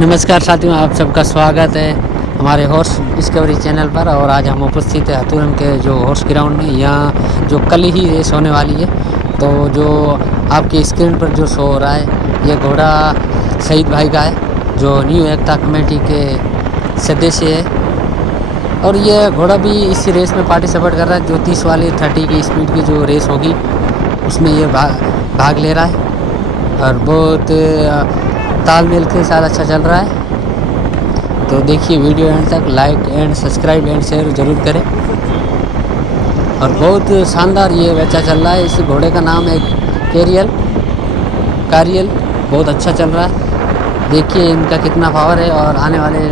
नमस्कार साथियों, आप सबका स्वागत है हमारे हॉर्स डिस्कवरी चैनल पर। और आज हम उपस्थित हैं हथुरम के जो हॉर्स ग्राउंड में। यहाँ जो कल ही रेस होने वाली है, तो जो आपकी स्क्रीन पर जो शो हो रहा है, ये घोड़ा शहीद भाई का है, जो न्यू एकता कमेटी के सदस्य है। और ये घोड़ा भी इस रेस में पार्टिसिपेट कर रहा है, जो 30 वाली 30 की स्पीड की जो रेस होगी उसमें ये भाग ले रहा है। और बहुत तालमेल के साथ अच्छा चल रहा है। तो देखिए वीडियो एंड तक, like and subscribe and share ज़रूर करें। और बहुत शानदार ये बच्चा चल रहा है। इस घोड़े का नाम है कारियल। बहुत अच्छा चल रहा है। देखिए इनका कितना पावर है और आने वाले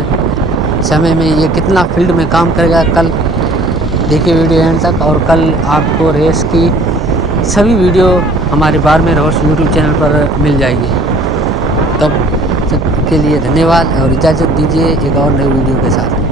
समय में ये कितना फील्ड में काम करेगा कल। देखिए वीडियो एंड तक। और कल आपको रेस की सभी वीडियो हमारे बारमेर हॉर्स यूट्यूब चैनल पर मिल जाएगी। तब के लिए धन्यवाद और इजाज़त दीजिए एक और नई वीडियो के साथ।